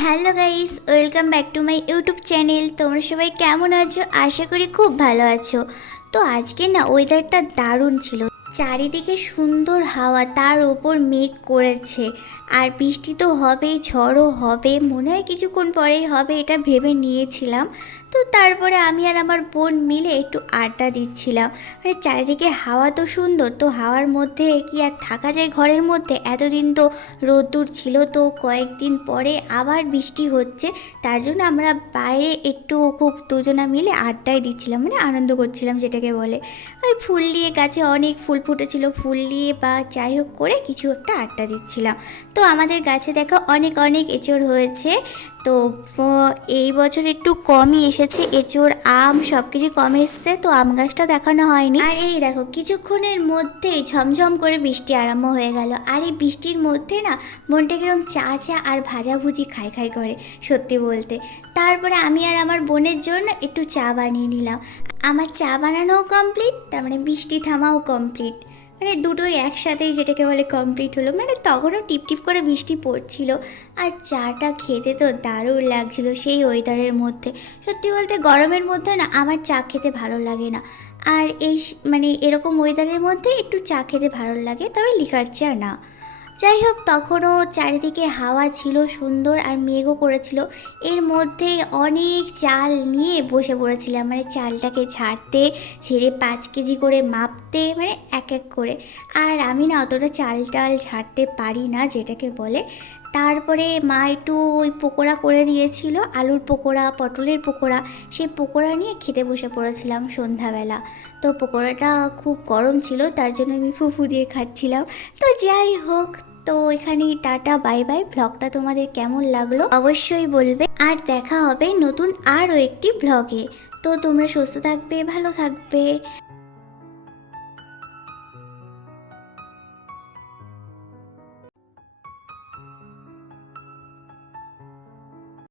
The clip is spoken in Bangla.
Hello guys, welcome back to my YouTube channel. তোমরা সবাই কেমন আছো? আশা করি খুব ভালো আছো। তো আজকে না ওয়েদারটা দারুণ ছিল। চারিদিকে সুন্দর হাওয়া, তার ওপর মেঘ করেছে। আর বৃষ্টি তো হবেই, ঝড়ও হবে। মনে হয় কিছুক্ষণ পরেই হবে, এটা ভেবে নিয়েছিলাম। তো তারপরে আমি আর আমার বোন মিলে একটু আড্ডা দিচ্ছিলাম। মানে চারিদিকে হাওয়া তো সুন্দর, তো হাওয়ার মধ্যে কি আর থাকা যায় ঘরের মধ্যে? এতদিন তো রোদ্দুর ছিল তো কয়েকদিন পরে আবার বৃষ্টি হচ্ছে, তার জন্য আমরা বাইরে একটু খুব দুজনা মিলে আড্ডায় দিচ্ছিলাম মানে আনন্দ করছিলাম যেটাকে বলে। ওই ফুল দিয়ে গাছে অনেক ফুল ফুটেছিল, ফুল দিয়ে বা যাই হোক করে কিছু একটা আড্ডা দিচ্ছিলাম। তো আমাদের গাছে দেখা অনেক অনেক এঁচড় হয়েছে তো এই বছর একটু কমই এসেছে, এঁচড়, আম সব কিছু কম এসছে, তো আম গাছটা দেখানো হয়নি। আর এই দেখো, কিছুক্ষণের মধ্যেই ঝমঝম করে বৃষ্টি আরম্ভ হয়ে গেল। আর এই বৃষ্টির মধ্যে না, মনটা কিরম চা চা আর ভাজাভুজি খাই খাই করে, সত্যি বলতে। তারপরে আমি আর আমার বোনের জন্য একটু চা বানিয়ে নিলাম। আমার চা বানানোও কমপ্লিট তার মানে বৃষ্টি থামাও কমপ্লিট মানে দুটোই একসাথেই যেটাকে বলে কমপ্লিট হলো। মানে তখনও টিপ টিপ করে বৃষ্টি পড়ছিল। আর চাটা খেতে তো দারুণ লাগছিল সেই ওয়েদারের মধ্যে। সত্যি বলতে গরমের মধ্যে না আমার চা খেতে ভালো লাগে না। আর এই মানে এরকম ওয়েদারের মধ্যে একটু চা খেতে ভালো লাগে, তবে লিকার চা না। যাই হোক তখনও চারিদিকে হাওয়া ছিল সুন্দর আর মেঘও করেছিল। এর মধ্যে অনেক চাল নিয়ে বসে পড়েছিলাম মানে চালটাকে ছাড়তে, ছেড়ে পাঁচ কেজি করে মাপতে মানে এক এক করে। আর আমি না অতটা চাল টাল ছাড়তে পারি না, যেটাকে বলে। তারপরে মা একটু ওই পকোড়া করে দিয়েছিল, আলুর পকোড়া, পটলের পকোড়া, সেই পকোড়া নিয়ে খেতে বসে পড়েছিলাম সন্ধ্যাবেলা। তো পকোড়াটা খুব গরম ছিল, তার জন্য আমি ফুফু দিয়ে খাচ্ছিলাম। তো যাই হোক, তো এখানেই টাটা, বাই বাই। ব্লগটা তোমাদের কেমন লাগল অবশ্যই বলবে। আর দেখা হবে নতুন আরও একটি ব্লগে। তো তোমরা সুস্থ থাকবে, ভালো থাকবে।